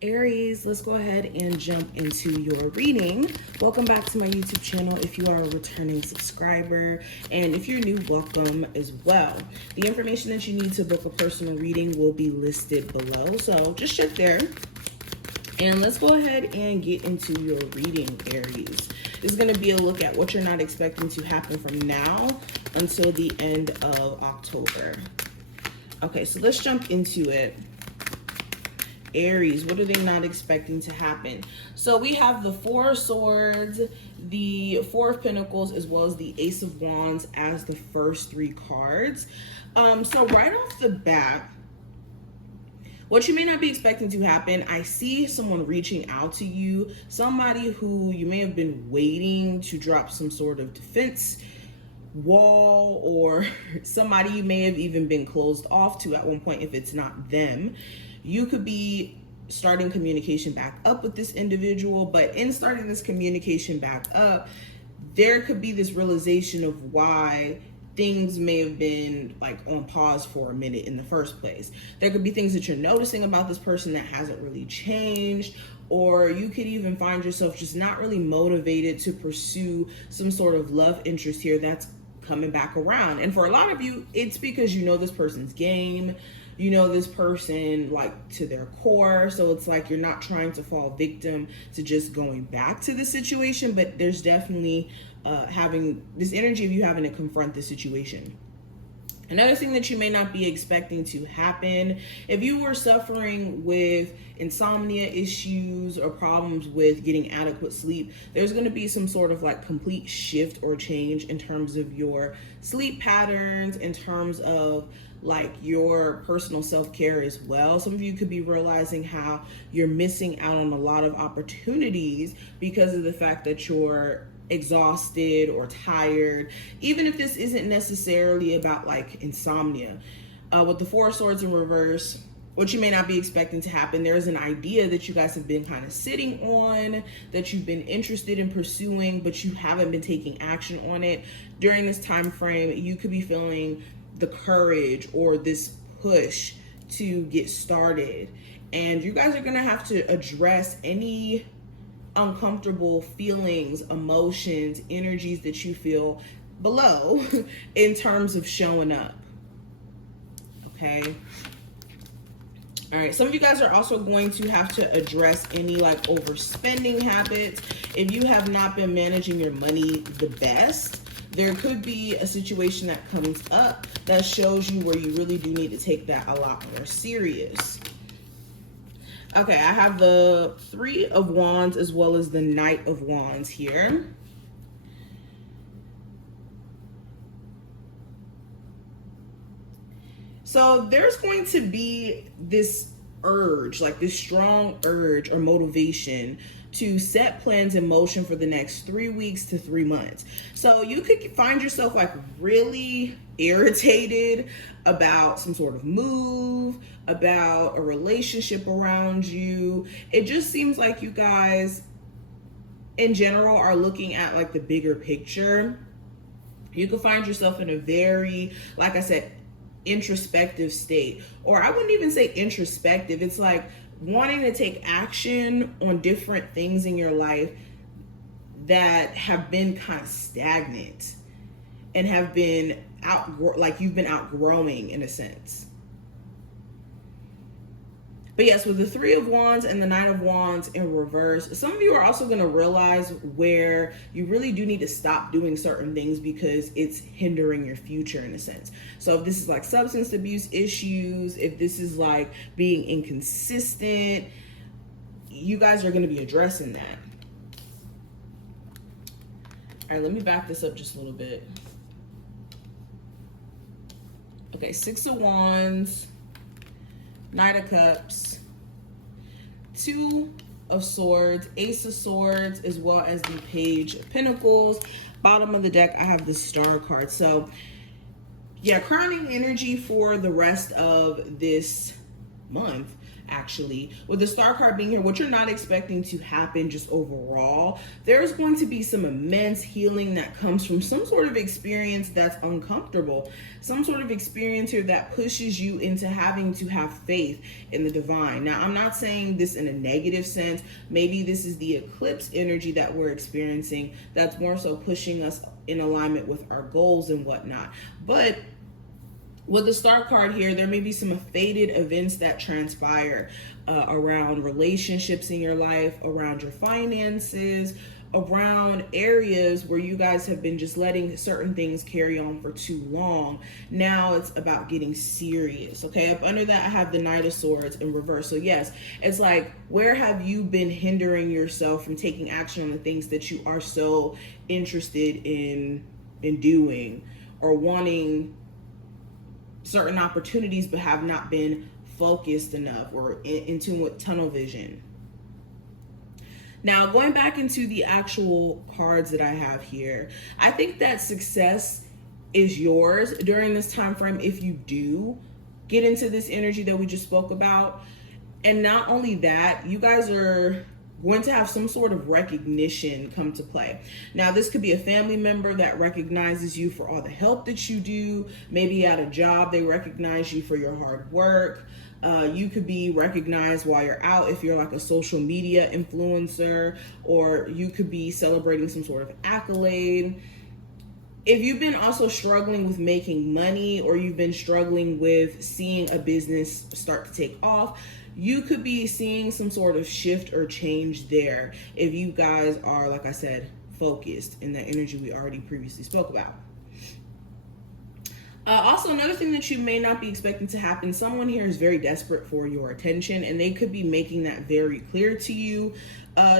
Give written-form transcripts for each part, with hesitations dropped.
Aries, let's go ahead and jump into your reading. Welcome back to my YouTube channel if you are a returning subscriber, and if you're new, welcome as well. The information that you need to book a personal reading will be listed below, so just check there. And let's go ahead and get into your reading, Aries. This is going to be a look at what you're not expecting to happen from now until the end of October. Okay, so let's jump into it. Aries, what are they not expecting to happen? So we have the Four of Swords, the Four of Pentacles, as well as the Ace of Wands as the first three cards. So right off the bat, what you may not be expecting to happen, I see someone reaching out to you, somebody who you may have been waiting to drop some sort of defense wall, or somebody you may have even been closed off to at one point if it's not them. You could be starting communication back up with this individual, but in starting this communication back up, there could be this realization of why things may have been like on pause for a minute in the first place. There could be things that you're noticing about this person that hasn't really changed, or you could even find yourself just not really motivated to pursue some sort of love interest here that's coming back around. And for a lot of you, it's because you know this person's game. You know this person like to their core, so it's like you're not trying to fall victim to just going back to the situation, but there's definitely having this energy of you having to confront the situation. Another thing that you may not be expecting to happen, if you were suffering with insomnia issues or problems with getting adequate sleep, there's going to be some sort of like complete shift or change in terms of your sleep patterns, in terms of like your personal self-care as well. Some of you could be realizing how you're missing out on a lot of opportunities because of the fact that you're exhausted or tired, even if this isn't necessarily about like insomnia. With the Four of Swords in reverse, what you may not be expecting to happen, there's an idea that you guys have been kind of sitting on, that you've been interested in pursuing, but you haven't been taking action on it. During this time frame, you could be feeling the courage or this push to get started, and you guys are gonna have to address any uncomfortable feelings, emotions, energies that you feel below in terms of showing up. Okay. All right, some of you guys are also going to have to address any like overspending habits. If you have not been managing your money the best, there could be a situation that comes up that shows you where you really do need to take that a lot more serious. Okay, I have the Three of Wands as well as the Knight of Wands here. So there's going to be this urge, like this strong urge or motivation to set plans in motion for the next 3 weeks to 3 months. So you could find yourself like really irritated about some sort of move, about a relationship around you. It just seems like you guys in general are looking at like the bigger picture. You could find yourself in a very, like I said, introspective state, or I wouldn't even say introspective. It's like wanting to take action on different things in your life that have been kind of stagnant and have been like you've been outgrowing in a sense. But yes, with the Three of Wands and the Knight of Wands in reverse, some of you are also going to realize where you really do need to stop doing certain things because it's hindering your future in a sense. So if this is like substance abuse issues, if this is like being inconsistent, you guys are going to be addressing that. All right, let me back this up just a little bit. Okay, Six of Wands, Knight of Cups, Two of Swords, Ace of Swords, as well as the Page of Pentacles. Bottom of the deck, I have the Star card. So yeah, crowning energy for the rest of this month actually. With the Star card being here, what you're not expecting to happen just overall, there's going to be some immense healing that comes from some sort of experience that's uncomfortable, some sort of experience here that pushes you into having to have faith in the divine. Now, I'm not saying this in a negative sense. Maybe this is the eclipse energy that we're experiencing that's more so pushing us in alignment with our goals and whatnot. But with the Star card here, there may be some fated events that transpire around relationships in your life, around your finances, around areas where you guys have been just letting certain things carry on for too long. Now it's about getting serious, okay? Up under that, I have the Knight of Swords in reverse. So yes, it's like, where have you been hindering yourself from taking action on the things that you are so interested in doing, or wanting certain opportunities but have not been focused enough or in tune with tunnel vision? Now, going back into the actual cards that I have here, I think that success is yours during this time frame if you do get into this energy that we just spoke about. And not only that, you guys are going to have some sort of recognition come to play. Now, this could be a family member that recognizes you for all the help that you do. Maybe at a job, they recognize you for your hard work. You could be recognized while you're out if you're like a social media influencer, or you could be celebrating some sort of accolade. If you've been also struggling with making money, or you've been struggling with seeing a business start to take off, you could be seeing some sort of shift or change there if you guys are, like I said, focused in the energy we already previously spoke about. Also, another thing that you may not be expecting to happen, someone here is very desperate for your attention, and they could be making that very clear to you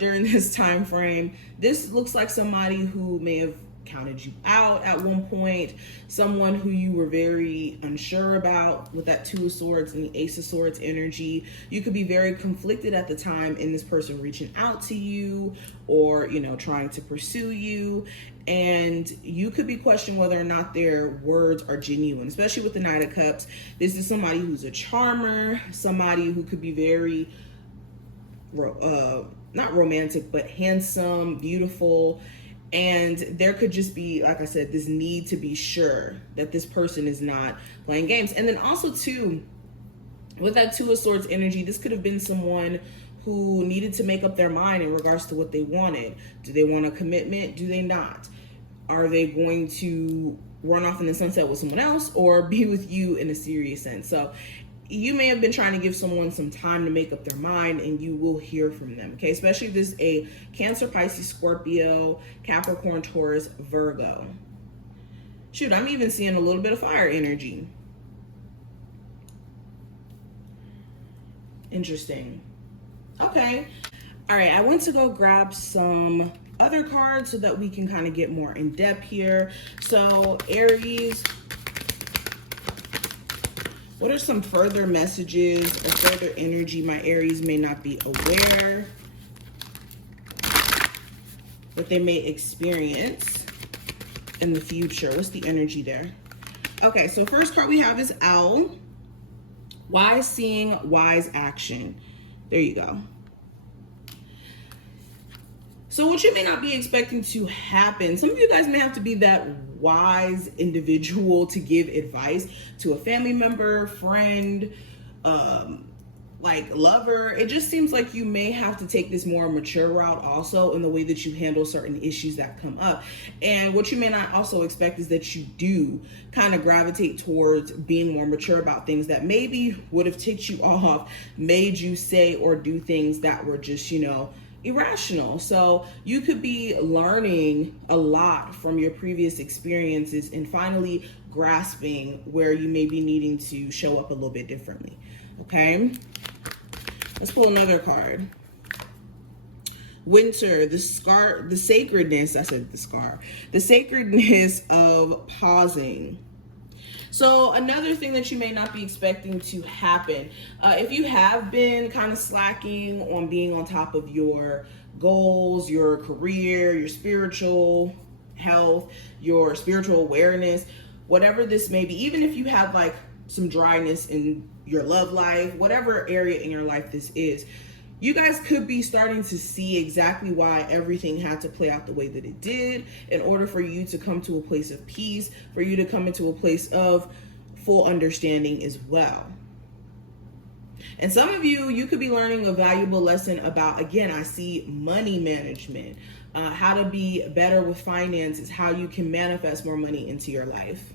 during this time frame. This looks like somebody who may have counted you out at one point, someone who you were very unsure about with that Two of Swords and the Ace of Swords energy. You could be very conflicted at the time in this person reaching out to you, or, you know, trying to pursue you. And you could be questioning whether or not their words are genuine, especially with the Knight of Cups. This is somebody who's a charmer, somebody who could be very, not romantic, but handsome, beautiful. And there could just be, like I said, this need to be sure that this person is not playing games. And then also too, with that Two of Swords energy, this could have been someone who needed to make up their mind in regards to what they wanted. Do they want a commitment? Do they not? Are they going to run off in the sunset with someone else, or be with you in a serious sense? So you may have been trying to give someone some time to make up their mind, and you will hear from them, okay? Especially if this is a Cancer, Pisces, Scorpio, Capricorn, Taurus, Virgo. Shoot, I'm even seeing a little bit of fire energy. Interesting. Okay. All right, I went to go grab some other cards so that we can kind of get more in depth here. So Aries, what are some further messages or further energy my Aries may not be aware that they may experience in the future? What's the energy there? Okay, so first card we have is Owl. Wise seeing, wise action. There you go. So what you may not be expecting to happen, some of you guys may have to be that wise individual to give advice to a family member, friend, like lover. It just seems like you may have to take this more mature route also in the way that you handle certain issues that come up. And what you may not also expect is that you do kind of gravitate towards being more mature about things that maybe would have ticked you off, made you say or do things that were just, you know, irrational. So you could be learning a lot from your previous experiences and finally grasping where you may be needing to show up a little bit differently. Okay, let's pull another card. Winter, the sacredness, I said the sacredness of pausing. So another thing that you may not be expecting to happen, if you have been kind of slacking on being on top of your goals, your career, your spiritual health, your spiritual awareness, whatever this may be, even if you have like some dryness in your love life, whatever area in your life this is, you guys could be starting to see exactly why everything had to play out the way that it did in order for you to come to a place of peace, for you to come into a place of full understanding as well. And some of you could be learning a valuable lesson about, again, I see money management, how to be better with finances, how you can manifest more money into your life.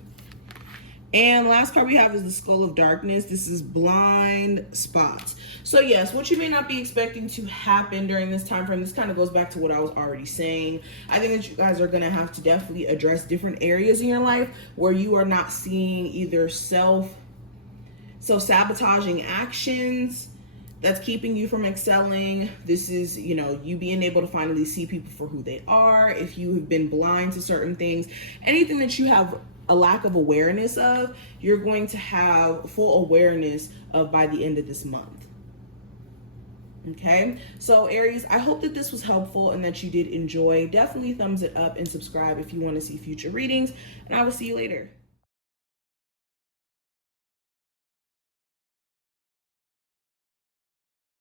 And last card we have is the Skull of Darkness. This is blind spots. So yes, what you may not be expecting to happen during this time frame, this kind of goes back to what I was already saying. I think that you guys are going to have to definitely address different areas in your life where you are not seeing either self-sabotaging actions that's keeping you from excelling. This is, you know, you being able to finally see people for who they are. If you have been blind to certain things, anything that you have a lack of awareness of, you're going to have full awareness of by the end of this month. Okay, so Aries, I hope that this was helpful and that you did enjoy. Definitely thumbs it up and subscribe if you want to see future readings, and I will see you later.